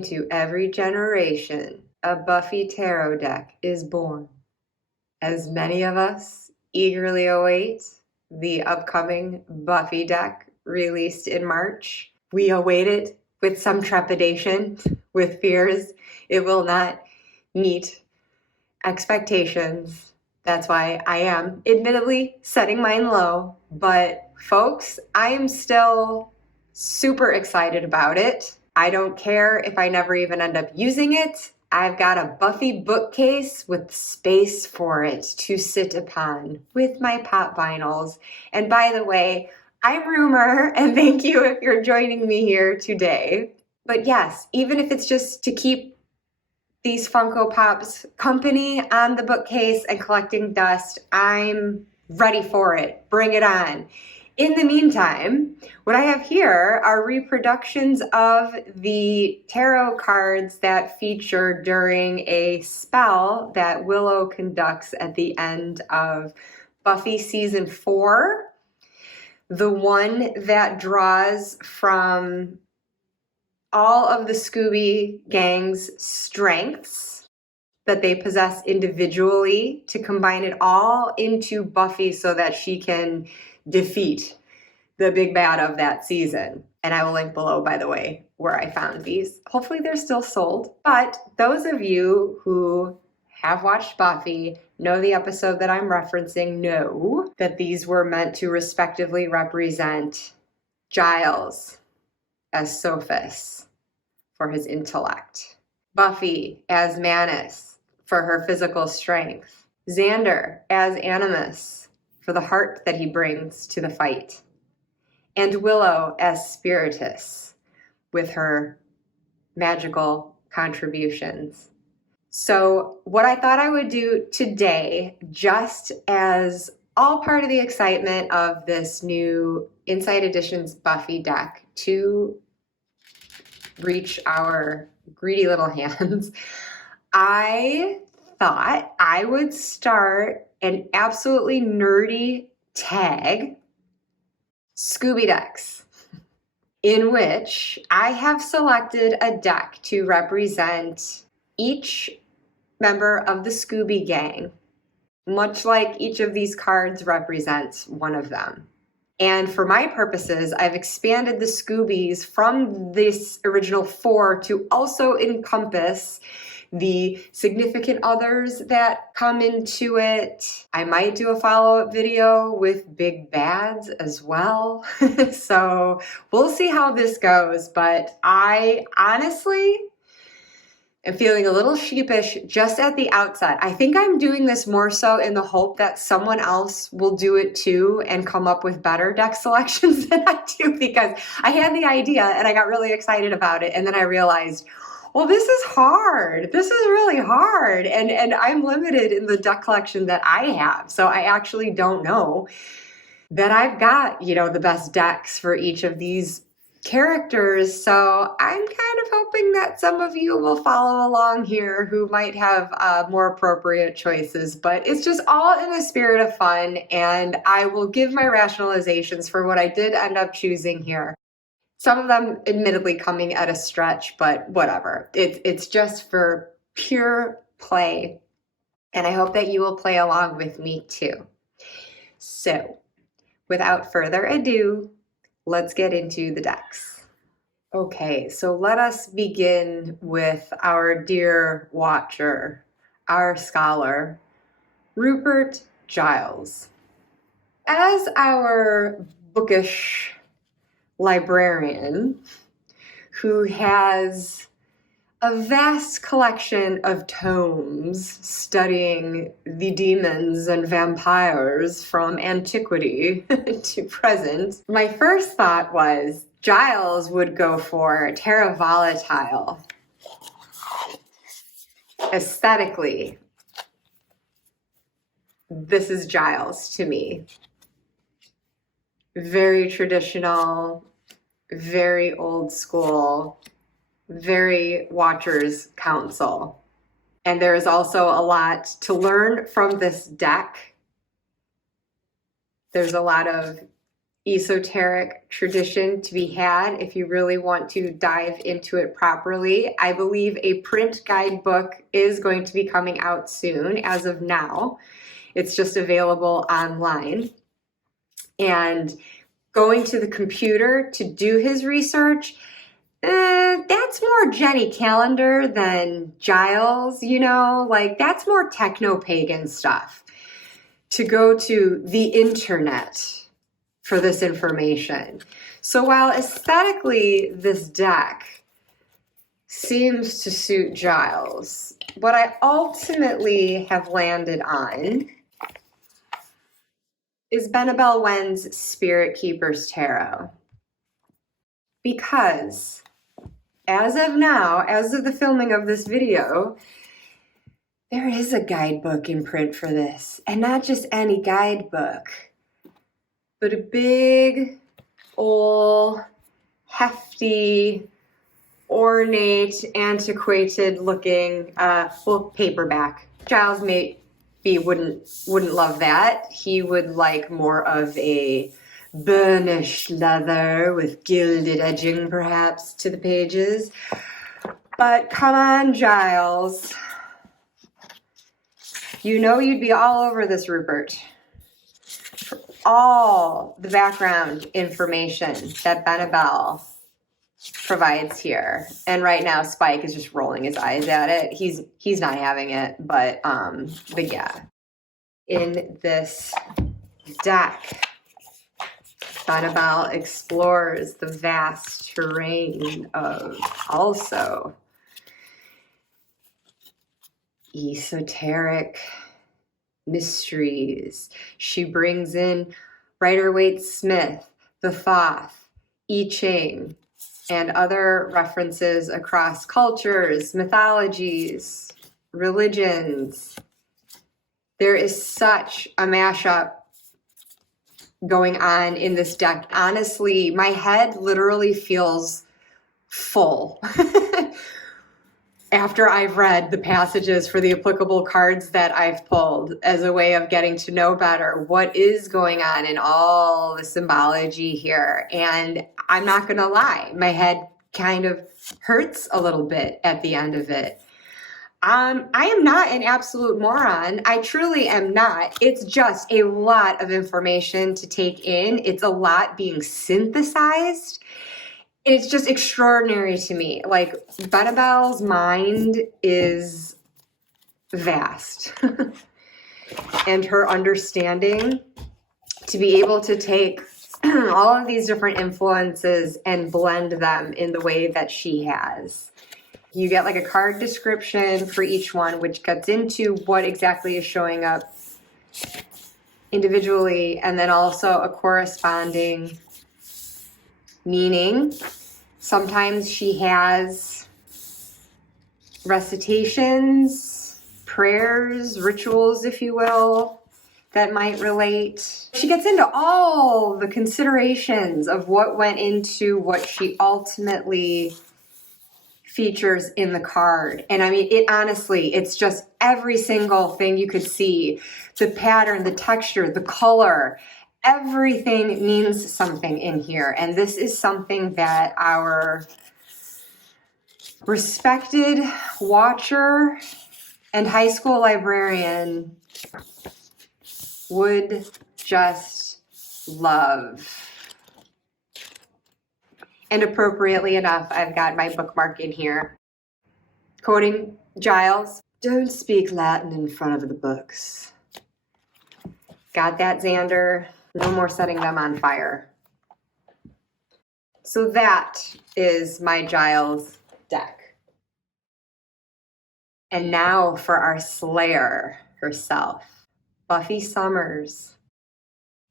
Into every generation, a Buffy tarot deck is born. As many of us eagerly await the upcoming Buffy deck released in March, we await it with some trepidation, with fears it will not meet expectations. That's why I am admittedly setting mine low, but folks, I am still super excited about it. I don't care if I never even end up using it. I've got a Buffy bookcase with space for it to sit upon with my pop vinyls. And by the way, I'm Rumor, and thank you if you're joining me here today. But yes, even if it's just to keep these Funko Pops company on the bookcase and collecting dust, I'm ready for it. Bring it on. In the meantime, what I have here are reproductions of the tarot cards that feature during a spell that Willow conducts at the end of Buffy season 4. The one that draws from all of the Scooby gang's strengths that they possess individually to combine it all into Buffy so that she can defeat the big bad of that season. And I will link below, by the way, where I found these. Hopefully they're still sold. But those of you who have watched Buffy, know the episode that I'm referencing, know that these were meant to respectively represent Giles as Sophus for his intellect, Buffy as Manus for her physical strength, Xander as Animus for the heart that he brings to the fight, and Willow as Spiritus with her magical contributions. So what I thought I would do today, just as all part of the excitement of this new Inside Editions Buffy deck to reach our greedy little hands, I thought I would start an absolutely nerdy tag, Scooby decks, in which I have selected a deck to represent each member of the Scooby gang, much like each of these cards represents one of them. And for my purposes, I've expanded the Scoobies from this original 4 to also encompass the significant others that come into it. I might do a follow-up video with big bads as well. So we'll see how this goes, but I honestly am feeling a little sheepish just at the outset. I think I'm doing this more so in the hope that someone else will do it too and come up with better deck selections than I do, because I had the idea and I got really excited about it, and then I realized, well, this is hard. This is really hard. And I'm limited in the deck collection that I have. So I actually don't know that I've got, the best decks for each of these characters. So I'm kind of hoping that some of you will follow along here who might have more appropriate choices, but it's just all in the spirit of fun. And I will give my rationalizations for what I did end up choosing here. Some of them admittedly coming at a stretch, but whatever. It's just for pure play. And I hope that you will play along with me too. So without further ado, let's get into the decks. Okay, so let us begin with our dear watcher, our scholar, Rupert Giles. As our bookish librarian who has a vast collection of tomes studying the demons and vampires from antiquity to present, my first thought was Giles would go for Terra Volatile. Aesthetically, this is Giles to me. Very traditional, very old school, very Watcher's Council. And there is also a lot to learn from this deck. There's a lot of esoteric tradition to be had if you really want to dive into it properly. I believe a print guidebook is going to be coming out soon. As of now, it's just available online. And going to the computer to do his research, that's more Jenny Calendar than Giles, you know? Like, that's more techno-pagan stuff. To go to the internet for this information. So while aesthetically this deck seems to suit Giles, what I ultimately have landed on is Benabel Wen's Spirit Keeper's Tarot. Because as of now, as of the filming of this video, there is a guidebook in print for this. And not just any guidebook, but a big, old, hefty, ornate, antiquated looking, paperback. Giles maybe wouldn't love that. He would like more of a burnished leather with gilded edging perhaps to the pages. But come on, Giles. You know you'd be all over this, Rupert. For all the background information that Benabel provides here. And right now Spike is just rolling his eyes at it. He's not having it, but yeah. In this deck, Benabel explores the vast terrain of also esoteric mysteries. She brings in Rider-Waite-Smith, the Thoth, I Ching, and other references across cultures, mythologies, religions. There is such a mashup going on in this deck. Honestly, my head literally feels full after I've read the passages for the applicable cards that I've pulled as a way of getting to know better what is going on in all the symbology here. And I'm not gonna lie, my head kind of hurts a little bit at the end of it. I am not an absolute moron. I truly am not. It's just a lot of information to take in. It's a lot being synthesized. It's just extraordinary to me. Like, Benabel's mind is vast. And her understanding to be able to take all of these different influences and blend them in the way that she has. You get like a card description for each one, which gets into what exactly is showing up individually, and then also a corresponding meaning. Sometimes she has recitations, prayers, rituals, if you will, that might relate. She gets into all the considerations of what went into what she ultimately features in the card. And I mean, it honestly, it's just every single thing you could see, the pattern, the texture, the color, everything means something in here. And this is something that our respected watcher and high school librarian would just love. And appropriately enough, I've got my bookmark in here. Quoting Giles, "Don't speak Latin in front of the books." Got that, Xander? No more setting them on fire. So that is my Giles deck. And now for our Slayer herself, Buffy Summers.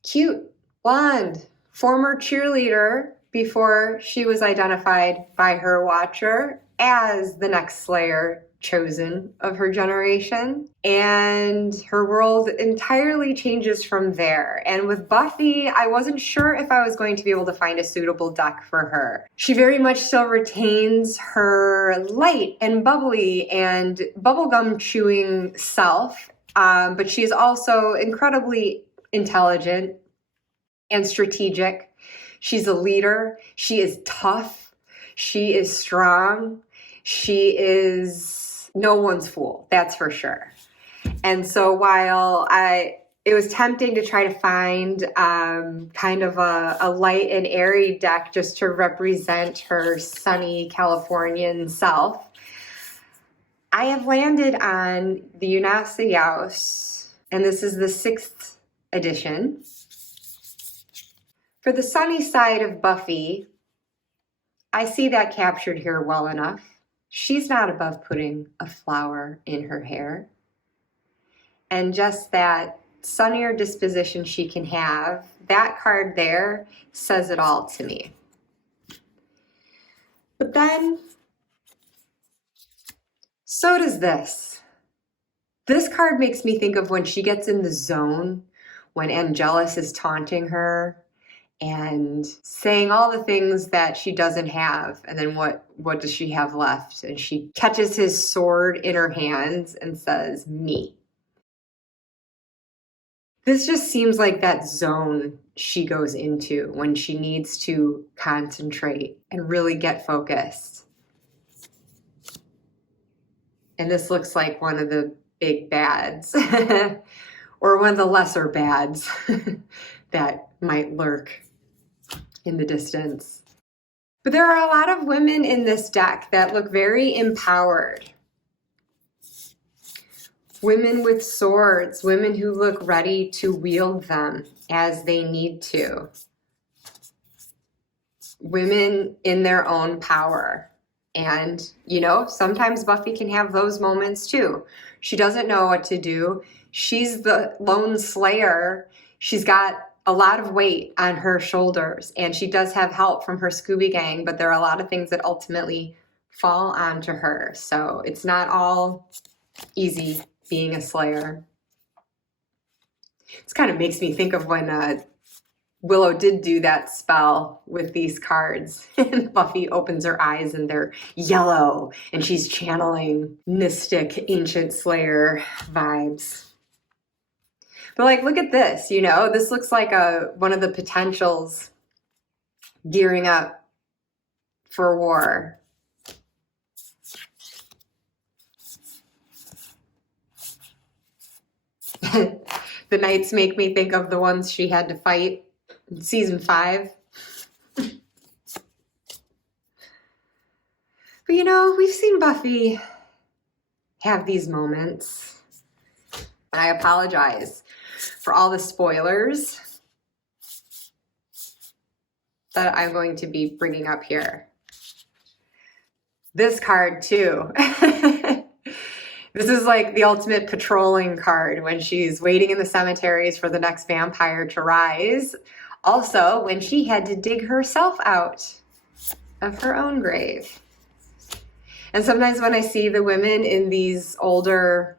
Cute, blonde, former cheerleader before she was identified by her watcher as the next Slayer chosen of her generation. And her world entirely changes from there. And with Buffy, I wasn't sure if I was going to be able to find a suitable deck for her. She very much still retains her light and bubbly and bubblegum chewing self, but she's also incredibly intelligent, and strategic. She's a leader. She is tough. She is strong. She is no one's fool, that's for sure. And so while it was tempting to try to find kind of a light and airy deck just to represent her sunny Californian self, I have landed on the Yaus, and this is the 6th edition. For the sunny side of Buffy, I see that captured here well enough. She's not above putting a flower in her hair. And just that sunnier disposition she can have, that card there says it all to me. But then, so does this. This card makes me think of when she gets in the zone, when Angelus is taunting her and saying all the things that she doesn't have, and then what does she have left? And she catches his sword in her hands and says, me. This just seems like that zone she goes into when she needs to concentrate and really get focused. And this looks like one of the big bads, or one of the lesser bads that might lurk in the distance. But there are a lot of women in this deck that look very empowered. Women with swords, women who look ready to wield them as they need to. Women in their own power. And, you know, sometimes Buffy can have those moments too. She doesn't know what to do. She's the lone slayer. She's got a lot of weight on her shoulders, and she does have help from her Scooby gang, but there are a lot of things that ultimately fall onto her. So it's not all easy being a slayer. This kind of makes me think of when Willow did do that spell with these cards, and Buffy opens her eyes and they're yellow, and she's channeling mystic ancient slayer vibes. But like, look at this, you know, this looks like one of the potentials gearing up for war. The knights make me think of the ones she had to fight in season 5. But you know, we've seen Buffy have these moments. And I apologize for all the spoilers that I'm going to be bringing up here. This card too. This is like the ultimate patrolling card when she's waiting in the cemeteries for the next vampire to rise. Also, when she had to dig herself out of her own grave. And sometimes when I see the women in these older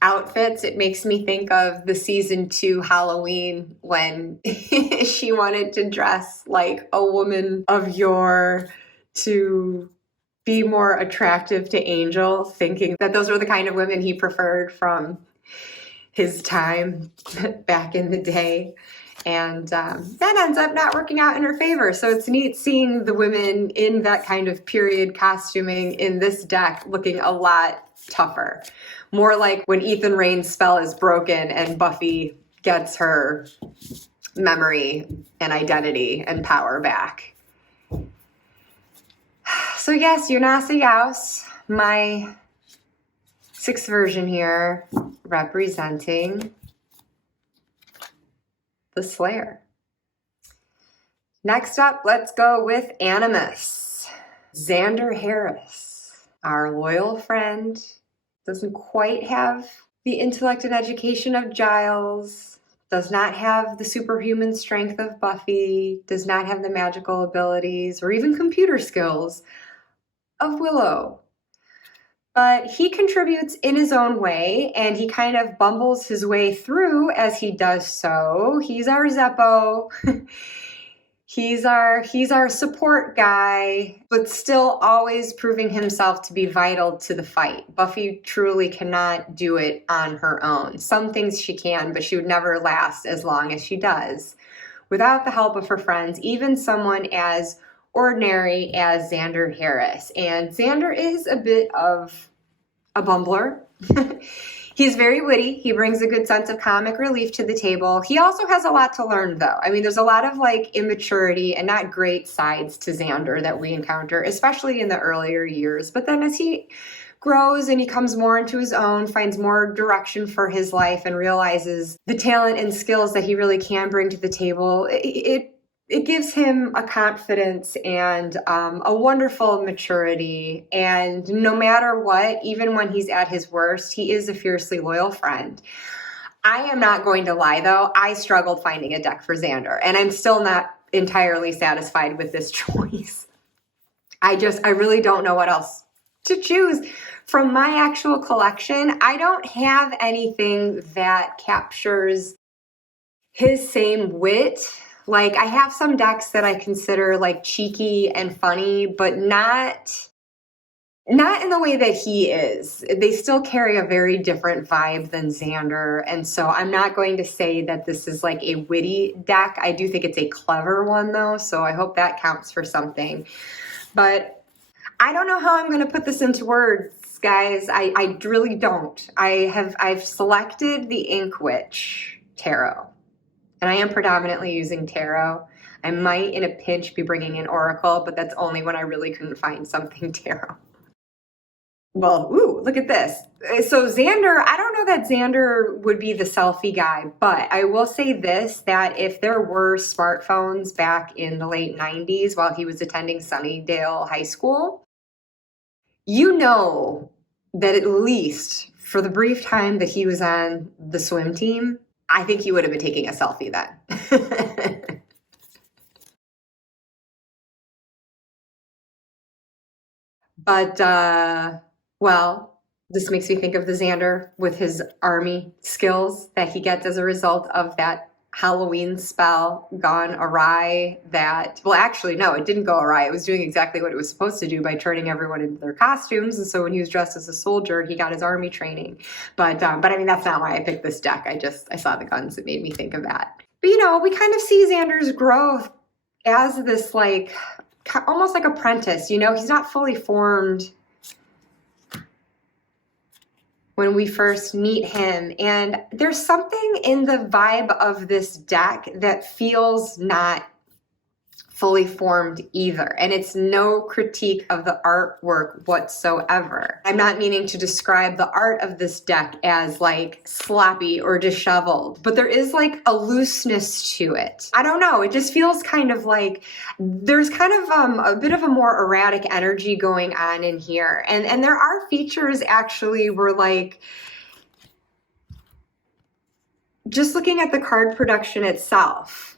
outfits, it makes me think of the season 2 Halloween when she wanted to dress like a woman of yore to be more attractive to Angel, thinking that those were the kind of women he preferred from his time back in the day. And that ends up not working out in her favor. So it's neat seeing the women in that kind of period costuming in this deck looking a lot tougher. More like when Ethan Rayne's spell is broken and Buffy gets her memory and identity and power back. So yes, Yaus, my 6th version here, representing the Slayer. Next up, let's go with Animus. Xander Harris, our loyal friend, doesn't quite have the intellect and education of Giles, does not have the superhuman strength of Buffy, does not have the magical abilities or even computer skills of Willow. But he contributes in his own way, and he kind of bumbles his way through as he does so. He's our Zeppo. He's our support guy, but still always proving himself to be vital to the fight. Buffy truly cannot do it on her own. Some things she can, but she would never last as long as she does without the help of her friends, even someone as ordinary as Xander Harris. And Xander is a bit of a bumbler. He's very witty. He brings a good sense of comic relief to the table. He also has a lot to learn, though. I mean, there's a lot of like immaturity and not great sides to Xander that we encounter, especially in the earlier years. But then as he grows and he comes more into his own, finds more direction for his life and realizes the talent and skills that he really can bring to the table, it gives him a confidence and a wonderful maturity. And no matter what, even when he's at his worst, he is a fiercely loyal friend. I am not going to lie, though. I struggled finding a deck for Xander, and I'm still not entirely satisfied with this choice. I really don't know what else to choose. From my actual collection, I don't have anything that captures his same wit. Like, I have some decks that I consider like cheeky and funny, but not in the way that he is. They still carry a very different vibe than Xander. And so I'm not going to say that this is like a witty deck. I do think it's a clever one, though, so I hope that counts for something. But I don't know how I'm going to put this into words, guys. I really don't. I've selected the Ink Witch Tarot. And I am predominantly using tarot. I might, in a pinch, be bringing in Oracle, but that's only when I really couldn't find something tarot. Well, ooh, look at this. So Xander, I don't know that Xander would be the selfie guy, but I will say this, that if there were smartphones back in the late 90s while he was attending Sunnydale High School, you know that at least for the brief time that he was on the swim team, I think he would have been taking a selfie then. But, well, this makes me think of the Xander with his army skills that he gets as a result of that Halloween spell gone awry well, actually, no, it didn't go awry. It was doing exactly what it was supposed to do by turning everyone into their costumes. And so when he was dressed as a soldier, he got his army training. But I mean, that's not why I picked this deck. I saw the guns. It made me think of that. But, we kind of see Xander's growth as this, like, almost like apprentice. He's not fully formed when we first meet him. And there's something in the vibe of this deck that feels not fully formed either. And it's no critique of the artwork whatsoever. I'm not meaning to describe the art of this deck as like sloppy or disheveled, but there is like a looseness to it. I don't know. It just feels kind of like there's kind of a bit of a more erratic energy going on in here. And there are features actually where, like, just looking at the card production itself,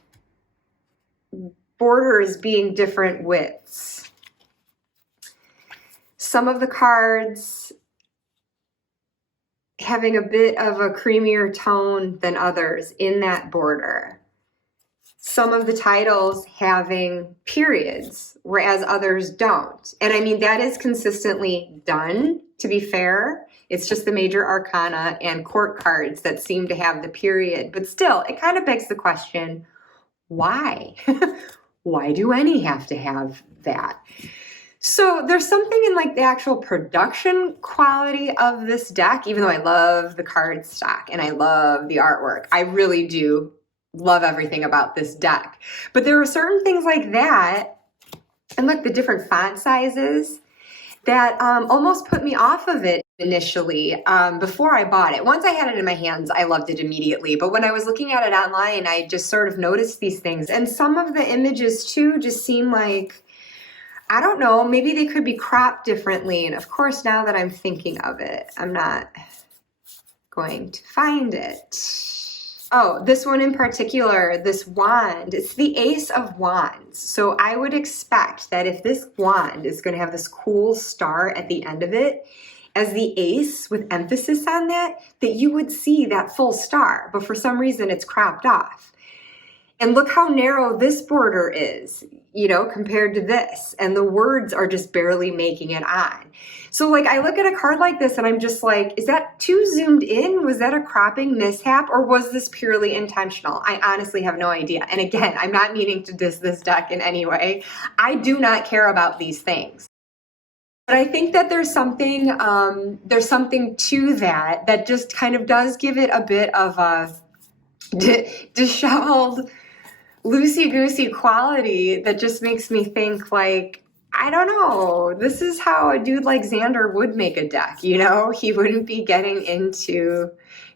borders being different widths. Some of the cards having a bit of a creamier tone than others in that border. Some of the titles having periods, whereas others don't. And I mean, that is consistently done, to be fair. It's just the major arcana and court cards that seem to have the period. But still, it kind of begs the question, why? Why do any have to have that? So there's something in like the actual production quality of this deck, even though I love the card stock and I love the artwork. I really do love everything about this deck. But there are certain things like that, and look, the different font sizes, that almost put me off of it initially before I bought it. Once I had it in my hands, I loved it immediately. But when I was looking at it online, I just sort of noticed these things. And some of the images too just seem like, I don't know, maybe they could be cropped differently. And of course, now that I'm thinking of it, I'm not going to find it. Oh, this one in particular, this wand, it's the Ace of Wands. So I would expect that if this wand is going to have this cool star at the end of it, as the ace with emphasis on that, that you would see that full star. But for some reason, it's cropped off. And look how narrow this border is, you know, compared to this. And the words are just barely making it on. So like I look at a card like this and I'm just like, is that too zoomed in? Was that a cropping mishap or was this purely intentional? I honestly have no idea. And again, I'm not meaning to diss this deck in any way. I do not care about these things. But I think that there's something to that just kind of does give it a bit of a disheveled, loosey-goosey quality that just makes me think like, I don't know, this is how a dude like Xander would make a deck, you know? He wouldn't be getting into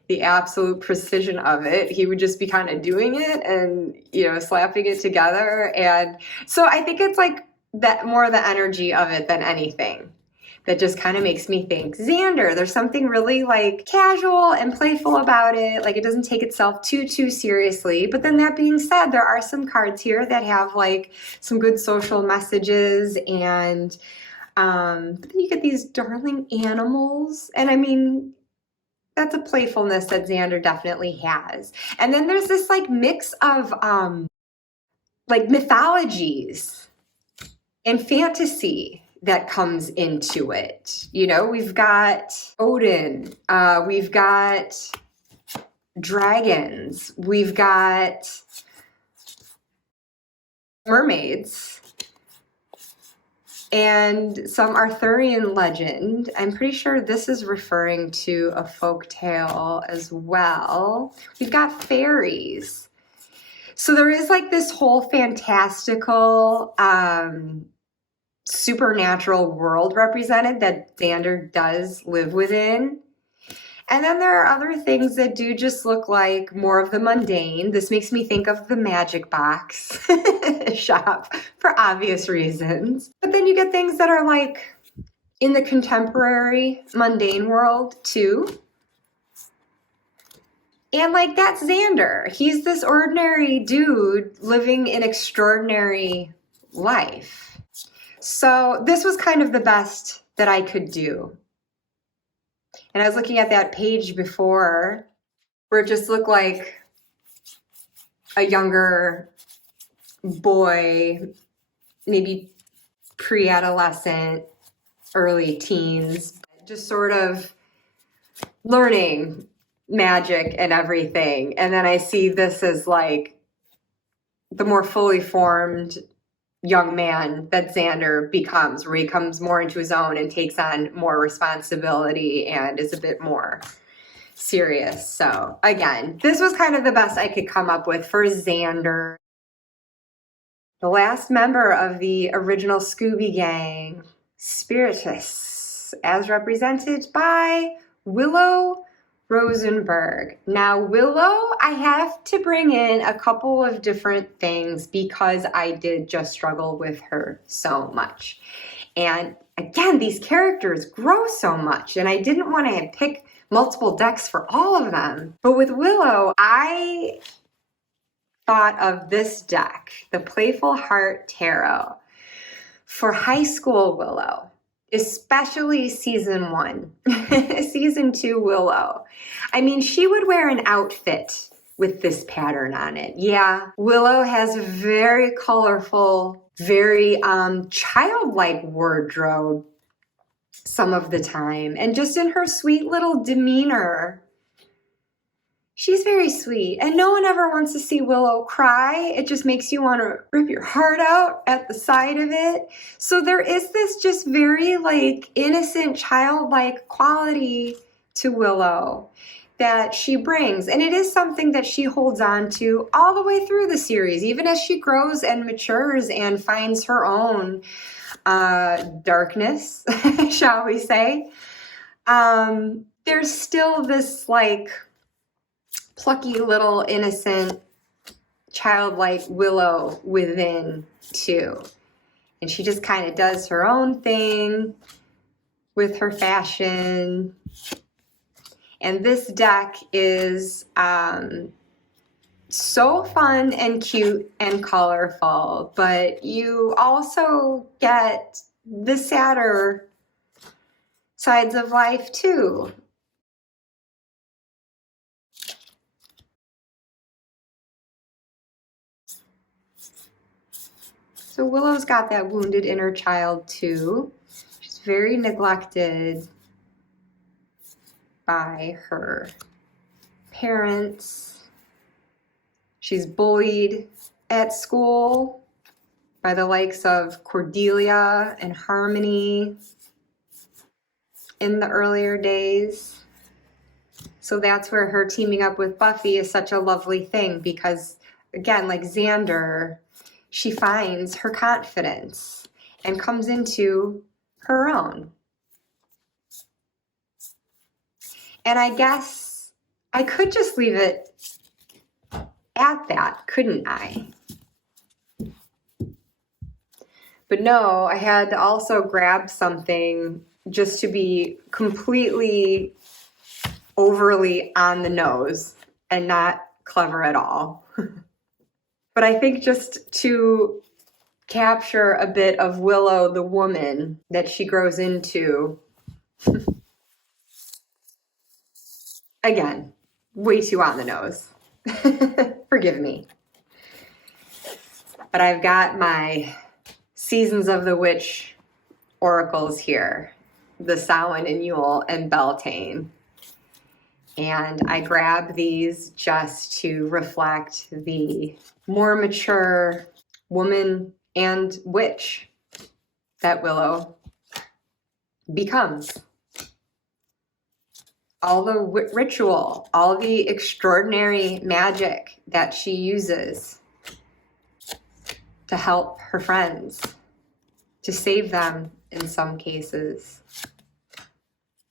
the absolute precision of it. He would just be kind of doing it and, you know, slapping it together. And so I think it's like that more the energy of it than anything. That just kind of makes me think, Xander, there's something really like casual and playful about it. Like it doesn't take itself too seriously. But then that being said, there are some cards here that have like some good social messages and but then you get these darling animals. And I mean, that's a playfulness that Xander definitely has. And then there's this like mix of like mythologies and fantasy that comes into it. You know, we've got Odin, we've got dragons, we've got mermaids, and some Arthurian legend. I'm pretty sure this is referring to a folk tale as well. We've got fairies. So there is like this whole fantastical, supernatural world represented that Xander does live within. And then there are other things that do just look like more of the mundane. This makes me think of the Magic Box shop for obvious reasons. But then you get things that are like in the contemporary mundane world too. And like that's Xander. He's this ordinary dude living an extraordinary life. So this was kind of the best that I could do. And I was looking at that page before where it just looked like a younger boy, maybe pre-adolescent, early teens, just sort of learning magic and everything. And then I see this as like the more fully formed young man that Xander becomes, where he comes more into his own and takes on more responsibility and is a bit more serious. So again, this was kind of the best I could come up with for Xander. The last member of the original Scooby gang, Spiritus, as represented by Willow Rosenberg. Now, Willow, I have to bring in a couple of different things because I did just struggle with her so much. And again, these characters grow so much, and I didn't want to pick multiple decks for all of them. But with Willow, I thought of this deck, the Playful Heart Tarot, for high school Willow. Especially season 1, season 2 Willow. I mean, she would wear an outfit with this pattern on it. Yeah, Willow has a very colorful, very childlike wardrobe some of the time. And just in her sweet little demeanor, she's very sweet. And no one ever wants to see Willow cry. It just makes you want to rip your heart out at the sight of it. So there is this just very like innocent, childlike quality to Willow that she brings. And it is something that she holds on to all the way through the series, even as she grows and matures and finds her own darkness, shall we say. There's still this like plucky little innocent childlike Willow within too. And she just kind of does her own thing with her fashion. And this deck is so fun and cute and colorful, but you also get the sadder sides of life too. So Willow's got that wounded inner child too. She's very neglected by her parents. She's bullied at school by the likes of Cordelia and Harmony in the earlier days. So that's where her teaming up with Buffy is such a lovely thing because, again, like Xander, she finds her confidence and comes into her own. And I guess I could just leave it at that, couldn't I? But no, I had to also grab something just to be completely overly on the nose and not clever at all. But I think just to capture a bit of Willow, the woman that she grows into. Again, way too on the nose. Forgive me. But I've got my Seasons of the Witch oracles here, the Samhain and Yule and Beltane. And I grab these just to reflect the more mature woman and witch that Willow becomes. All the ritual, all the extraordinary magic that she uses to help her friends, to save them in some cases.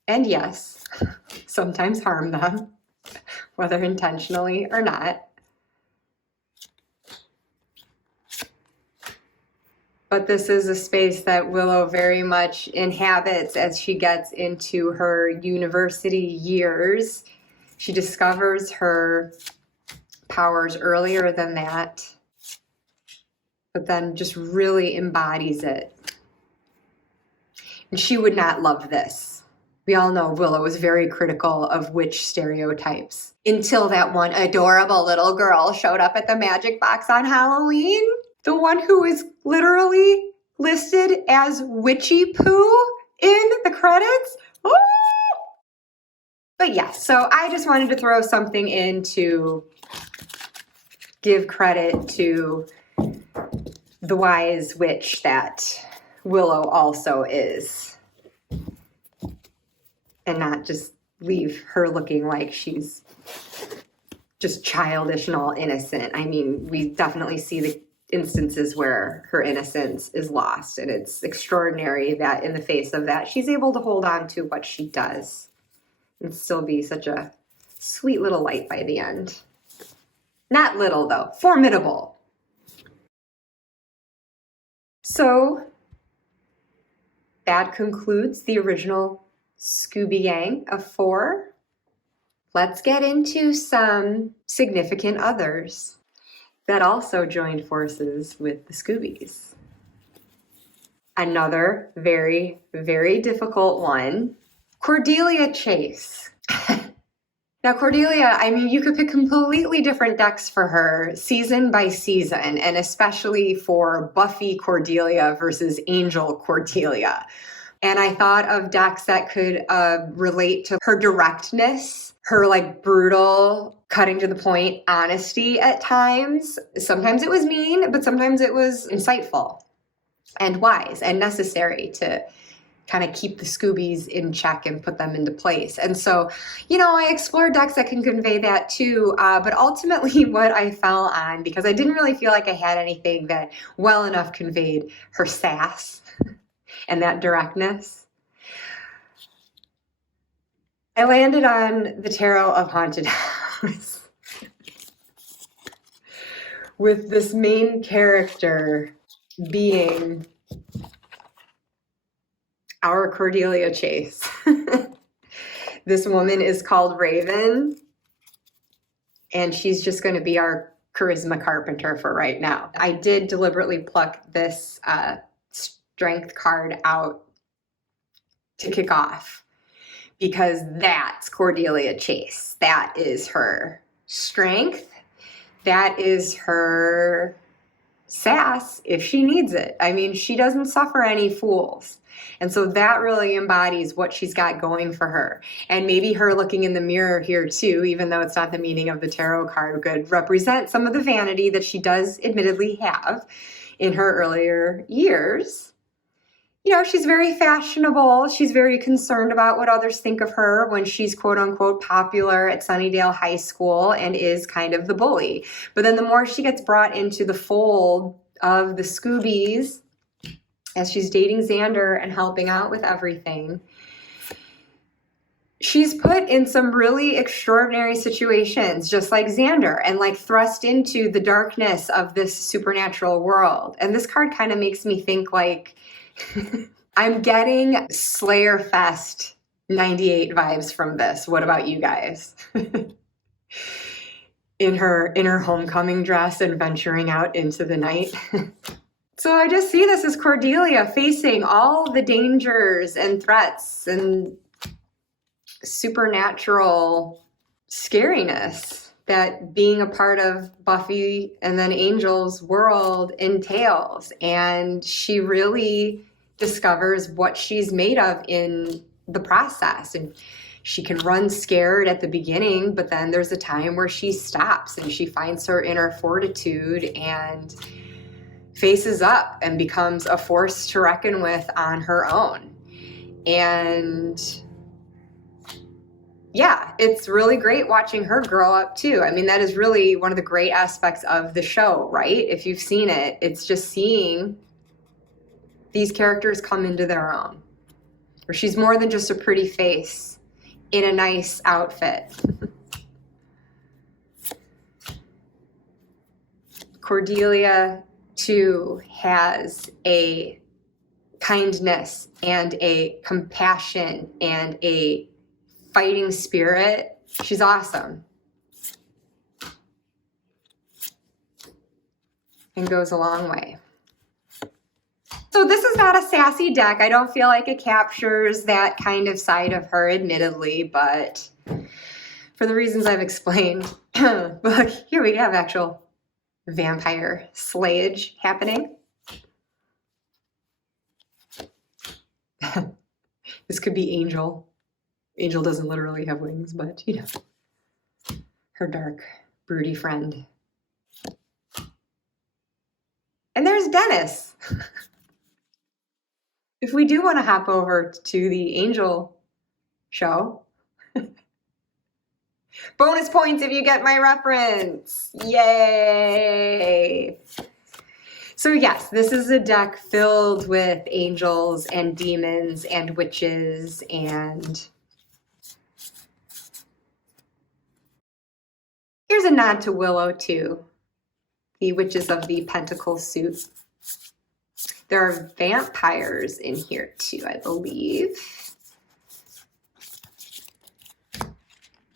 And yes, sometimes harm them, whether intentionally or not. But this is a space that Willow very much inhabits as she gets into her university years. She discovers her powers earlier than that, but then just really embodies it. And she would not love this. We all know Willow was very critical of witch stereotypes until that one adorable little girl showed up at the magic box on Halloween. The one who is literally listed as Witchy Poo in the credits. Ooh! But yeah, so I just wanted to throw something in to give credit to the wise witch that Willow also is. And not just leave her looking like she's just childish and all innocent. I mean, we definitely see the instances where her innocence is lost, and it's extraordinary that in the face of that, she's able to hold on to what she does and still be such a sweet little light by the end. Not little, though. Formidable. So that concludes the original Scooby Gang of 4. Let's get into some significant others that also joined forces with the Scoobies. Another very, very difficult one, Cordelia Chase. Now, Cordelia, I mean, you could pick completely different decks for her season by season, and especially for Buffy Cordelia versus Angel Cordelia. And I thought of decks that could relate to her directness, her like brutal, cutting to the point honesty at times. Sometimes it was mean, but sometimes it was insightful and wise and necessary to kind of keep the Scoobies in check and put them into place. And so, you know, I explored decks that can convey that too, but ultimately what I fell on, because I didn't really feel like I had anything that well enough conveyed her sass and that directness, I landed on the Tarot of Haunted House with this main character being our Cordelia Chase. This woman is called Raven, and she's just going to be our charisma carpenter for right now. I did deliberately pluck this strength card out to kick off because that's Cordelia Chase. That is her strength. That is her sass if she needs it. I mean, she doesn't suffer any fools. And so that really embodies what she's got going for her. And maybe her looking in the mirror here too, even though it's not the meaning of the tarot card, could represent some of the vanity that she does admittedly have in her earlier years. You know, she's very fashionable. She's very concerned about what others think of her when she's quote unquote popular at Sunnydale High School and is kind of the bully. But then the more she gets brought into the fold of the Scoobies as she's dating Xander and helping out with everything, she's put in some really extraordinary situations, just like Xander, and like thrust into the darkness of this supernatural world. And this card kind of makes me think like, I'm getting Slayer Fest 98 vibes from this. What about you guys? in her homecoming dress and venturing out into the night. So I just see this as Cordelia facing all the dangers and threats and supernatural scariness that being a part of Buffy and then Angel's world entails. And she really discovers what she's made of in the process. And she can run scared at the beginning, but then there's a time where she stops and she finds her inner fortitude and faces up and becomes a force to reckon with on her own. And yeah, it's really great watching her grow up too. I mean, that is really one of the great aspects of the show, right? If you've seen it, it's just seeing these characters come into their own. Where she's more than just a pretty face in a nice outfit. Cordelia too has a kindness and a compassion and a fighting spirit. She's awesome. And goes a long way. So this is not a sassy deck. I don't feel like it captures that kind of side of her, admittedly, but for the reasons I've explained. Look, here we have actual vampire slayage happening. This could be Angel. Angel doesn't literally have wings, but you know, her dark, broody friend. And there's Dennis. If we do want to hop over to the Angel show, bonus points if you get my reference. Yay! So yes, this is a deck filled with angels and demons and witches and here's a nod to Willow too, the Witches of the Pentacle suit. There are vampires in here too, I believe.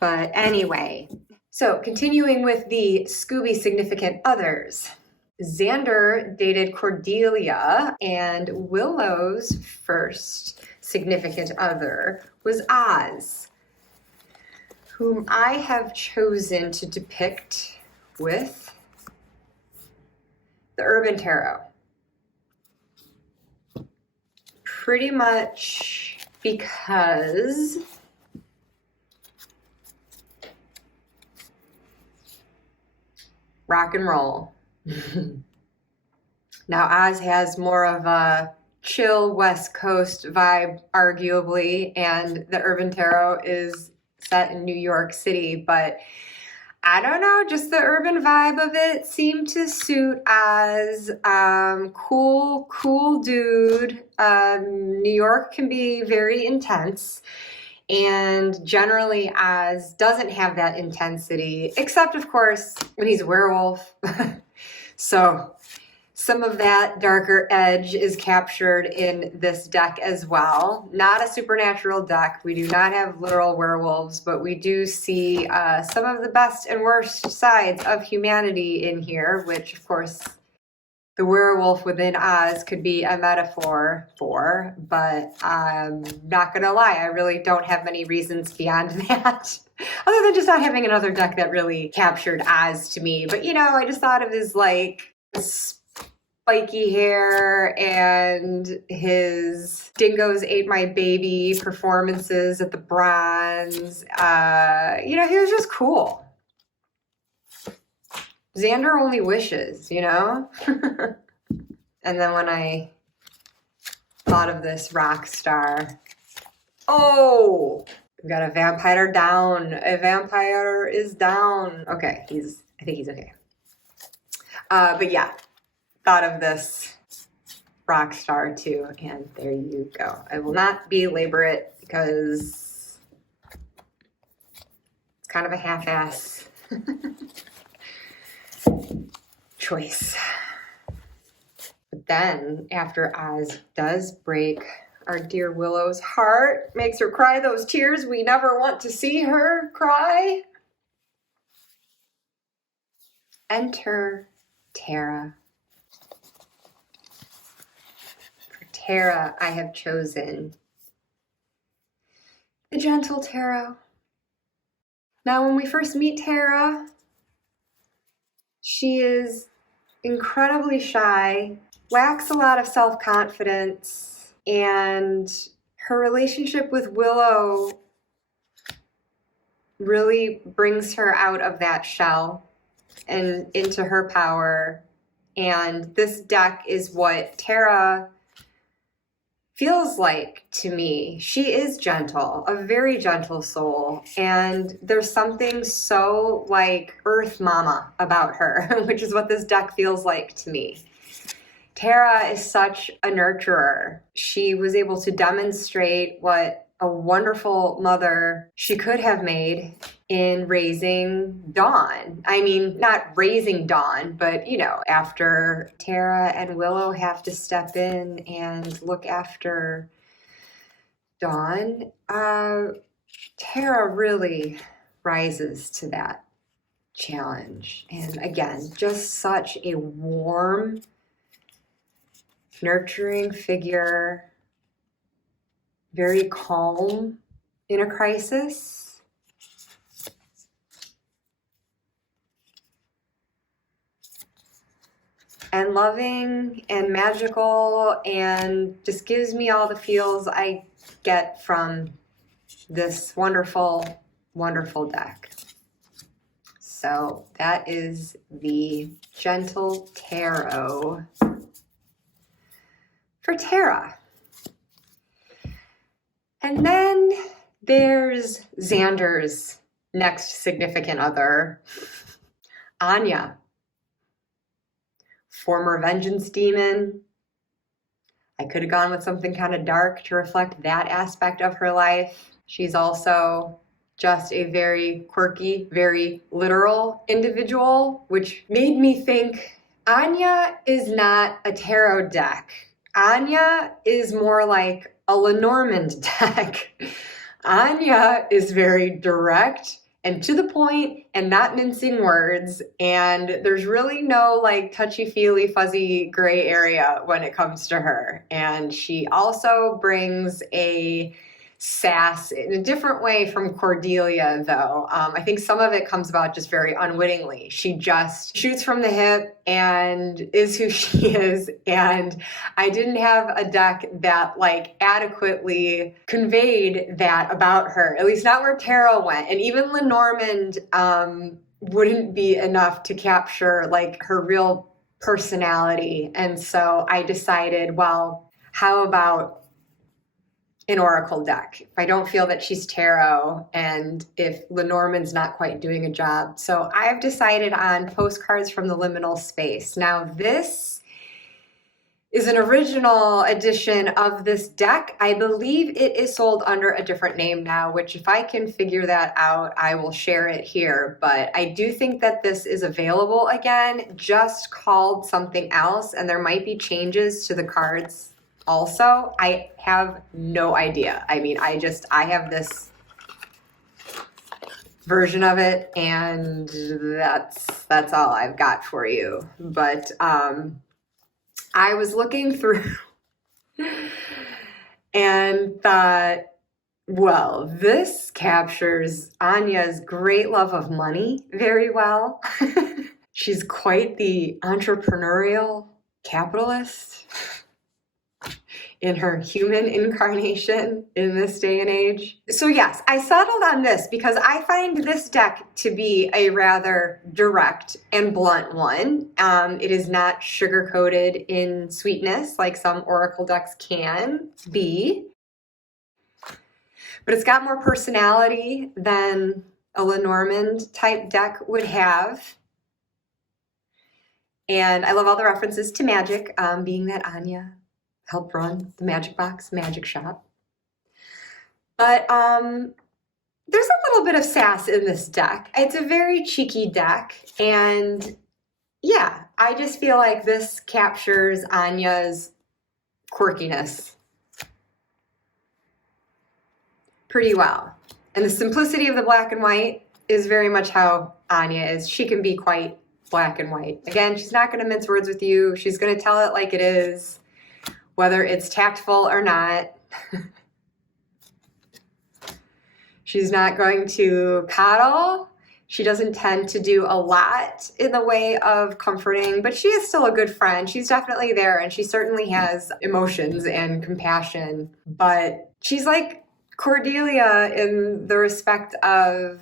But anyway, so continuing with the Scooby significant others. Xander dated Cordelia, and Willow's first significant other was Oz, whom I have chosen to depict with the Urban Tarot. Pretty much because rock and roll. Now Oz has more of a chill West Coast vibe, arguably, and the Urban Tarot is set in New York City, but I don't know, just the urban vibe of it seemed to suit Oz. Cool dude. New York can be very intense, and generally Oz doesn't have that intensity, except of course when he's a werewolf. So some of that darker edge is captured in this deck as well. Not a supernatural deck. We do not have literal werewolves, but we do see some of the best and worst sides of humanity in here, which of course the werewolf within Oz could be a metaphor for, but I'm not gonna lie, I really don't have many reasons beyond that. Other than just not having another deck that really captured Oz to me. But you know, I just thought of his like spiky hair and his dingoes ate my baby performances at the Bronze. You know, he was just cool. Xander only wishes, you know? And then when I thought of this rock star, oh, we've got a vampire down. A vampire is down. Okay, I think he's okay. But yeah, thought of this rock star too, and there you go. I will not belabor it because it's kind of a half-ass choice. But then, after Oz does break our dear Willow's heart, makes her cry those tears we never want to see her cry, enter Tara. For Tara, I have chosen the gentle Tara. Now, when we first meet Tara, she is incredibly shy, lacks a lot of self-confidence, and her relationship with Willow really brings her out of that shell and into her power. And this deck is what Tara feels like to me. She is gentle, a very gentle soul, and there's something so like Earth Mama about her, which is what this deck feels like to me. Tara is such a nurturer. She was able to demonstrate what a wonderful mother she could have made in raising Dawn. I mean, not raising Dawn, but, you know, after Tara and Willow have to step in and look after Dawn, Tara really rises to that challenge. And again, just such a warm, nurturing figure, very calm in a crisis. And loving and magical, and just gives me all the feels I get from this wonderful, wonderful deck. So that is the Gentle Tarot for Tara. And then there's Xander's next significant other, Anya. Former vengeance demon. I could have gone with something kind of dark to reflect that aspect of her life. She's also just a very quirky, very literal individual, which made me think Anya is not a tarot deck. Anya is more like a Lenormand deck. Anya is very direct and to the point and not mincing words, and there's really no like touchy-feely, fuzzy gray area when it comes to her. And she also brings a sass in a different way from Cordelia, though. I think some of it comes about just very unwittingly. She just shoots from the hip and is who she is. And I didn't have a deck that like adequately conveyed that about her, at least not where Tarot went. And even Lenormand wouldn't be enough to capture like her real personality. And so I decided, well, how about an oracle deck if I don't feel that she's tarot and if Lenormand's not quite doing a job. So I've decided on postcards from the liminal space. Now this is an original edition of this deck. I believe it is sold under a different name now, which if I can figure that out, I will share it here. But I do think that this is available again, just called something else, and there might be changes to the cards also. I have no idea. I mean, I have this version of it, and that's all I've got for you. But I was looking through and thought, well, this captures Anya's great love of money very well. She's quite the entrepreneurial capitalist in her human incarnation in this day and age. So yes, I settled on this because I find this deck to be a rather direct and blunt one. It is not sugar-coated in sweetness like some Oracle decks can be, but it's got more personality than a Lenormand type deck would have. And I love all the references to magic, being that Anya helped run the Magic Box Magic Shop. But there's a little bit of sass in this deck. It's a very cheeky deck, and yeah, I just feel like this captures Anya's quirkiness pretty well. And the simplicity of the black and white is very much how Anya is. She can be quite black and white. Again, she's not going to mince words with you. She's going to tell it like it is, whether it's tactful or not. She's not going to coddle. She doesn't tend to do a lot in the way of comforting, but she is still a good friend. She's definitely there, and she certainly has emotions and compassion. But she's like Cordelia in the respect of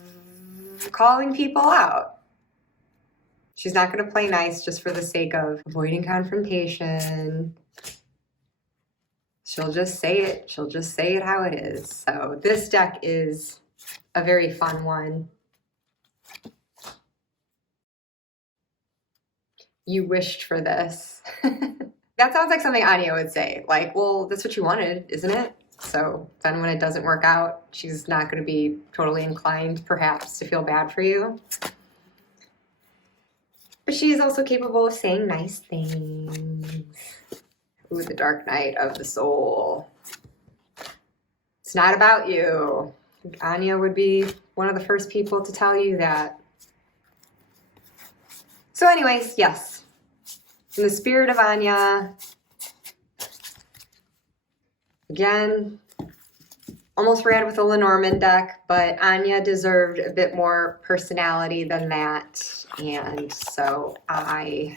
calling people out. She's not going to play nice just for the sake of avoiding confrontation. She'll just say it. She'll just say it how it is. So this deck is a very fun one. You wished for this. That sounds like something Anya would say. Like, well, that's what you wanted, isn't it? So then when it doesn't work out, she's not going to be totally inclined, perhaps, to feel bad for you. But she is also capable of saying nice things. Ooh, the dark night of the soul. It's not about you. Anya would be one of the first people to tell you that. So anyways, yes. In the spirit of Anya, again, almost ran with a Lenormand deck, but Anya deserved a bit more personality than that. And so I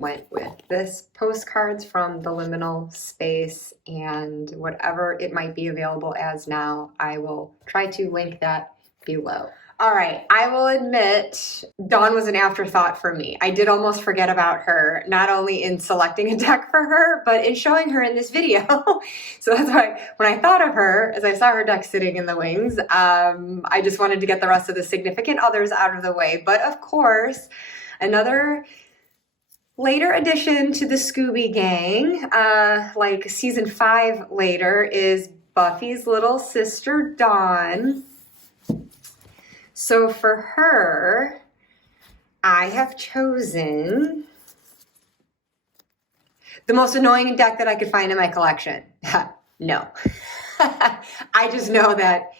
went with this postcards from the liminal space, and whatever it might be available as now, I will try to link that below. All right, I will admit Dawn was an afterthought for me. I did almost forget about her, not only in selecting a deck for her, but in showing her in this video. So that's why when I thought of her, as I saw her deck sitting in the wings, I just wanted to get the rest of the significant others out of the way. But of course, another later addition to the Scooby gang, like season 5 later, is Buffy's little sister, Dawn. So for her, I have chosen the most annoying deck that I could find in my collection. No. I just know that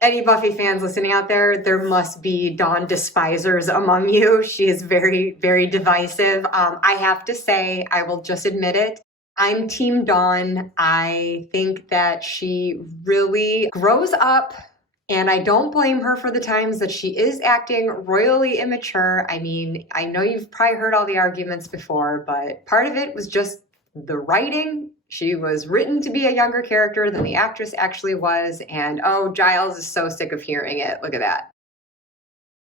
any Buffy fans listening out there, there must be Dawn despisers among you. She is very, very divisive. I have to say, I will just admit it, I'm Team Dawn. I think that she really grows up, and I don't blame her for the times that she is acting royally immature. I mean, I know you've probably heard all the arguments before, but part of it was just the writing. She was written to be a younger character than the actress actually was, and oh, Giles is so sick of hearing it. Look at that.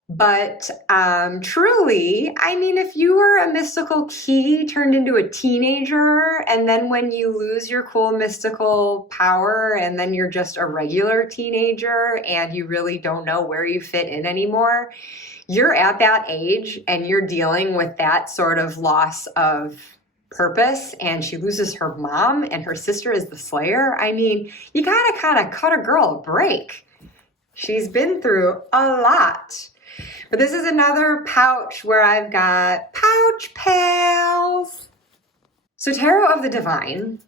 But truly, I mean, if you were a mystical key turned into a teenager, and then when you lose your cool mystical power, and then you're just a regular teenager, and you really don't know where you fit in anymore, you're at that age, and you're dealing with that sort of loss of purpose, and she loses her mom, and her sister is the Slayer. I mean, you gotta kind of cut a girl a break. She's been through a lot. But this is another pouch where I've got pouch pals. So Tarot of the Divine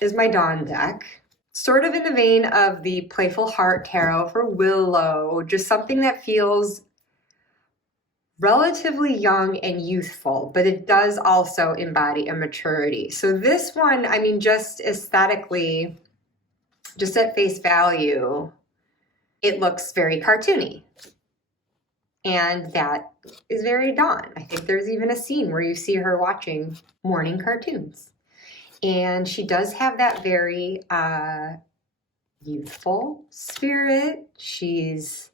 is my Dawn deck. Sort of in the vein of the Playful Heart Tarot for Willow. Just something that feels relatively young and youthful, but it does also embody a maturity. So this one, I mean, just aesthetically, just at face value, it looks very cartoony. And that is very Dawn. I think there's even a scene where you see her watching morning cartoons. And she does have that very youthful spirit. She's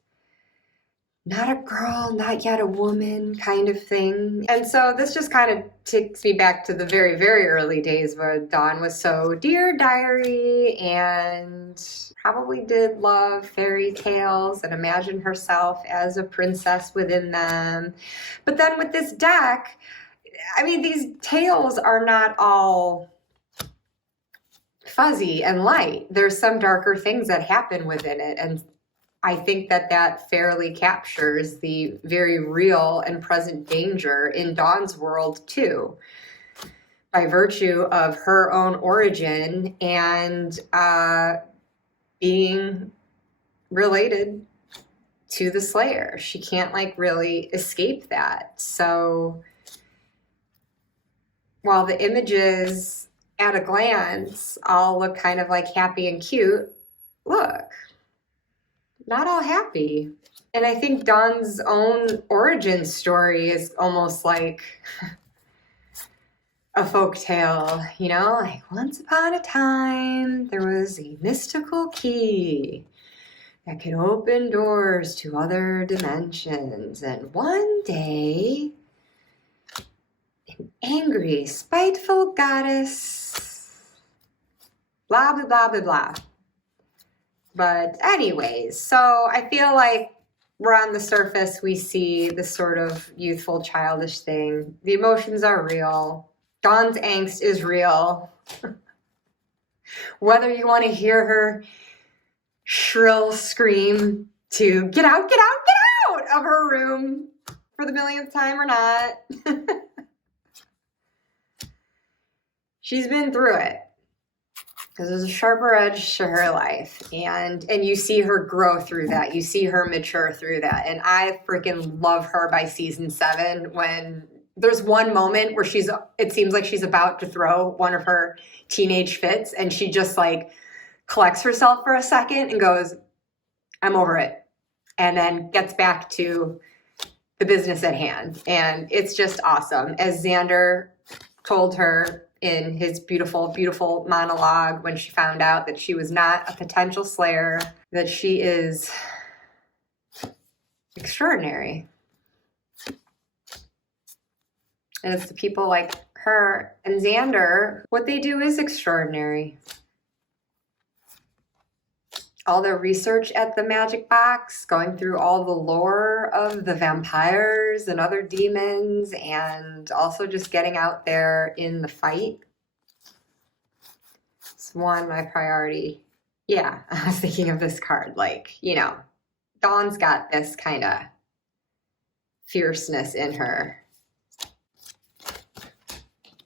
not a girl, not yet a woman kind of thing. And so this just kind of takes me back to the very, very early days where Dawn was so Dear Diary and probably did love fairy tales and imagined herself as a princess within them. But then with this deck, I mean, these tales are not all fuzzy and light. There's some darker things that happen within it, and I think that that fairly captures the very real and present danger in Dawn's world too, by virtue of her own origin and being related to the Slayer. She can't like really escape that. So while the images at a glance all look kind of like happy and cute, look, not all happy. And I think Dawn's own origin story is almost like a folk tale, you know, like once upon a time there was a mystical key that could open doors to other dimensions, and one day an angry, spiteful goddess, blah, blah, blah, blah, blah. But anyways, so I feel like we're on the surface, we see this sort of youthful, childish thing. The emotions are real. Dawn's angst is real. Whether you want to hear her shrill scream to get out, get out, get out of her room for the millionth time or not. She's been through it. Because there's a sharper edge to her life, and you see her grow through that. You see her mature through that, and I freaking love her by season 7 when there's one moment where it seems like she's about to throw one of her teenage fits, and she just like collects herself for a second and goes, I'm over it, and then gets back to the business at hand. And it's just awesome. As Xander told her in his beautiful, beautiful monologue when she found out that she was not a potential Slayer, that she is extraordinary. And it's the people like her and Xander, what they do is extraordinary. All their research at the magic box, going through all the lore of the vampires and other demons, and also just getting out there in the fight. It's my priority. Yeah, I was thinking of this card. Like, you know, Dawn's got this kind of fierceness in her.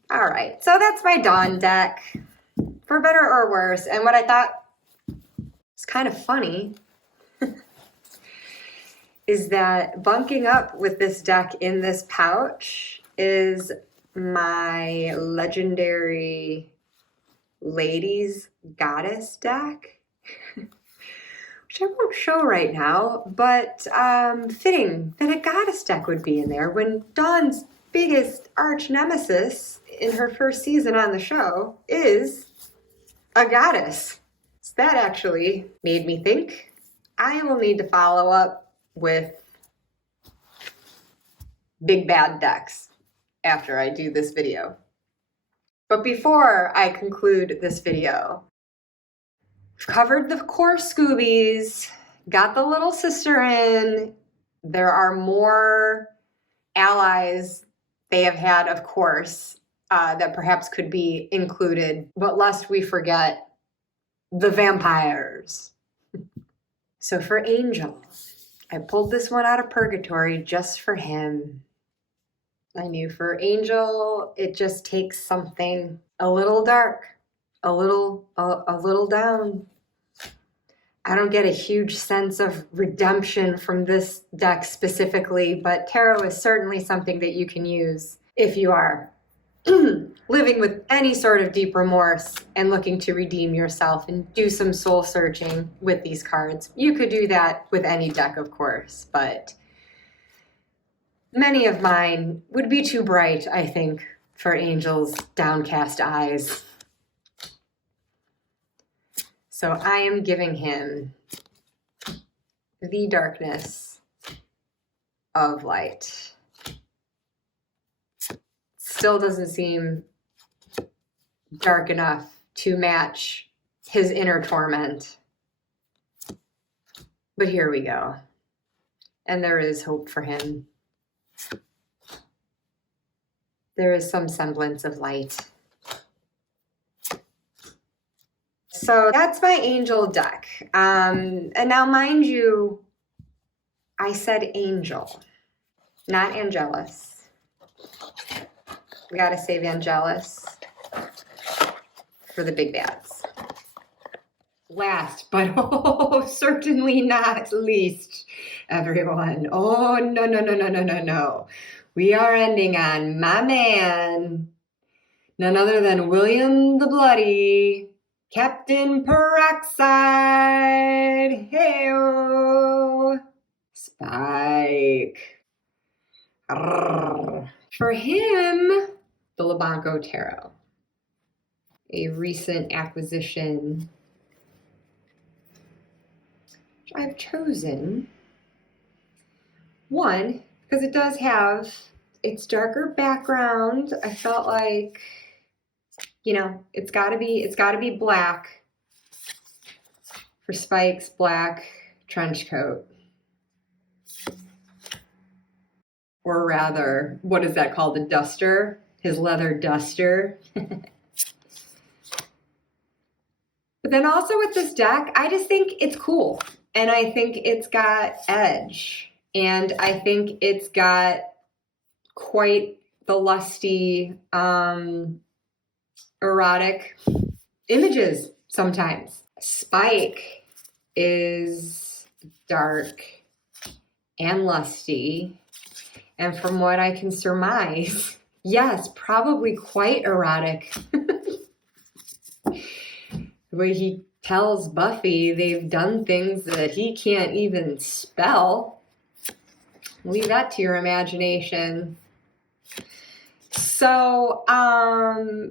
All right, so that's my Dawn deck, for better or worse. And what I thought it's kind of funny is that bunking up with this deck in this pouch is my legendary ladies goddess deck, which I won't show right now, but fitting that a goddess deck would be in there when Dawn's biggest arch nemesis in her first season on the show is a goddess. That actually made me think I will need to follow up with big bad decks after I do this video. But before I conclude this video, we've covered the core Scoobies, got the little sister in. There are more allies they have had, of course, that perhaps could be included, but lest we forget the vampires. So for Angel, I pulled this one out of purgatory just for him. I knew for Angel, it just takes something a little dark, a little down. I don't get a huge sense of redemption from this deck specifically, but tarot is certainly something that you can use if you are living with any sort of deep remorse and looking to redeem yourself and do some soul searching with these cards. You could do that with any deck, of course, but Many of mine would be too bright, I think, for Angel's downcast eyes. So I am giving him the darkness of light. Still doesn't seem dark enough to match his inner torment. But here we go. And there is hope for him. There is some semblance of light. So that's my angel deck. And now, mind you, I said angel, not Angelus. We gotta save Angelus for the big bads. Last, but certainly not least, everyone. Oh, no. We are ending on my man, none other than William the Bloody, Captain Peroxide. Hey-o, Spike. Arrgh. For him, the Labanco Tarot, a recent acquisition, which I've chosen. One, because it does have its darker background. I felt like, you know, it's gotta be black for Spike's black trench coat. Or rather, what is that called? A duster? His leather duster. But then also with this deck, I just think it's cool. And I think it's got edge. And I think it's got quite the lusty, erotic images sometimes. Spike is dark and lusty. And from what I can surmise, yes, probably quite erotic. The way he tells Buffy they've done things that he can't even spell. Leave that to your imagination. So,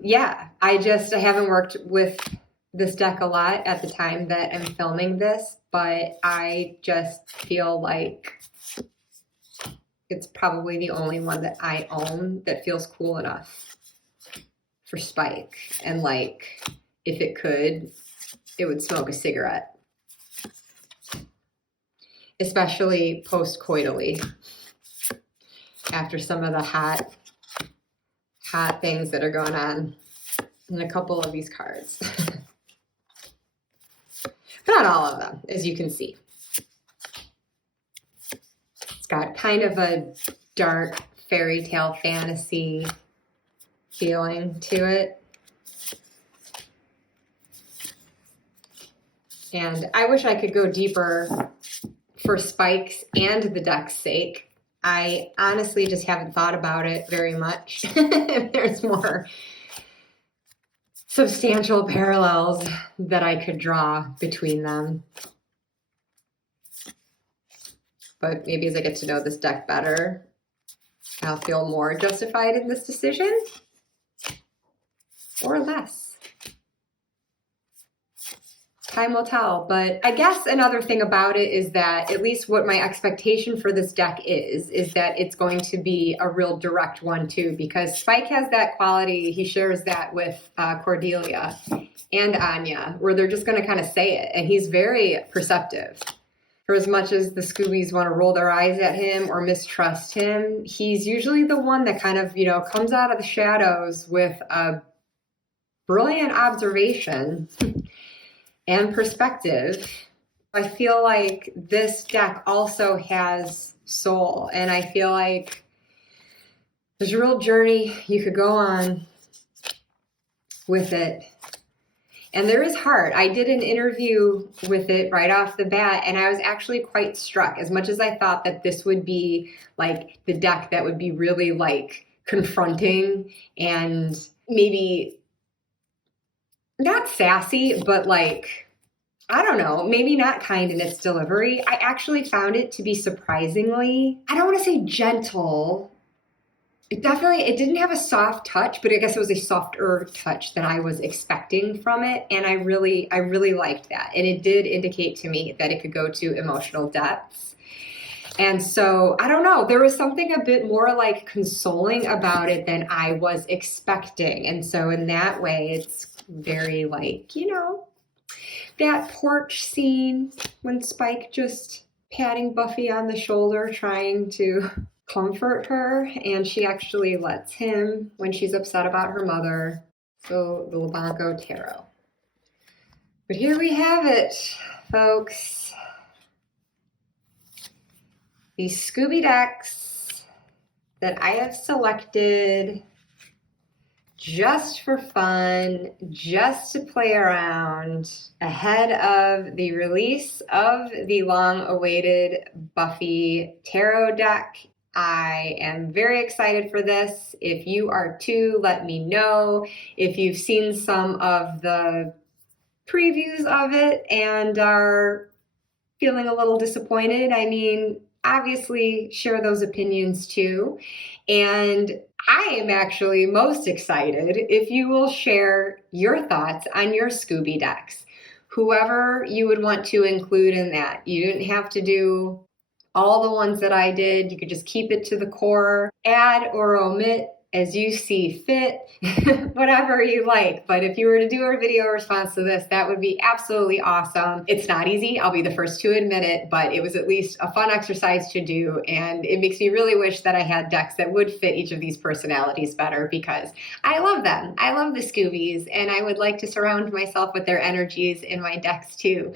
yeah, I haven't worked with this deck a lot at the time that I'm filming this, but I just feel like it's probably the only one that I own that feels cool enough for Spike. And like, if it could, it would smoke a cigarette. Especially post-coitally, after some of the hot things that are going on in a couple of these cards. But not all of them, as you can see. It's got kind of a dark fairy tale fantasy feeling to it. And I wish I could go deeper for Spike's and the deck's sake. I honestly just haven't thought about it very much. There's more substantial parallels that I could draw between them. But maybe as I get to know this deck better, I'll feel more justified in this decision, or less. Time will tell, but I guess another thing about it is that at least what my expectation for this deck is that it's going to be a real direct one too, because Spike has that quality, he shares that with Cordelia and Anya, where they're just going to kind of say it, and he's very perceptive. For as much as the Scoobies want to roll their eyes at him or mistrust him, he's usually the one that kind of, you know, comes out of the shadows with a brilliant observation and perspective. I feel like this deck also has soul, and I feel like there's a real journey you could go on with it. And there is heart. I did an interview with it right off the bat, and I was actually quite struck. As much as I thought that this would be like the deck that would be really like confronting and maybe not sassy, but like I don't know, maybe not kind in its delivery. I actually found it to be surprisingly, I don't want to say gentle. It didn't have a soft touch, but I guess it was a softer touch than I was expecting from it. And I really liked that. And it did indicate to me that it could go to emotional depths. And so, I don't know, there was something a bit more like consoling about it than I was expecting. And so in that way, it's very like, you know, that porch scene when Spike just patting Buffy on the shoulder, trying to comfort her, and she actually lets him when she's upset about her mother. So the Labanco Tarot. But here we have it, folks. These Scooby decks that I have selected just for fun, just to play around ahead of the release of the long-awaited Buffy tarot deck. I am very excited for this. If you are too, let me know. If you've seen some of the previews of it and are feeling a little disappointed, I mean, obviously share those opinions too. And I am actually most excited if you will share your thoughts on your Scooby decks. Whoever you would want to include in that. You didn't have to do all the ones that I did. You could just keep it to the core, add or omit as you see fit, whatever you like. But if you were to do a video response to this, that would be absolutely awesome. It's not easy, I'll be the first to admit it, but it was at least a fun exercise to do. And it makes me really wish that I had decks that would fit each of these personalities better, because I love them. I love the Scoobies, and I would like to surround myself with their energies in my decks too.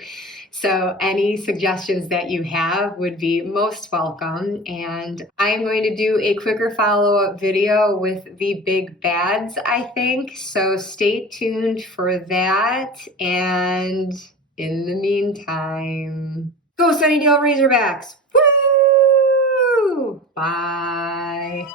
So any suggestions that you have would be most welcome. And I'm going to do a quicker follow-up video with the big bads, I think. So stay tuned for that. And in the meantime, go Sunnydale Razorbacks! Woo! Bye.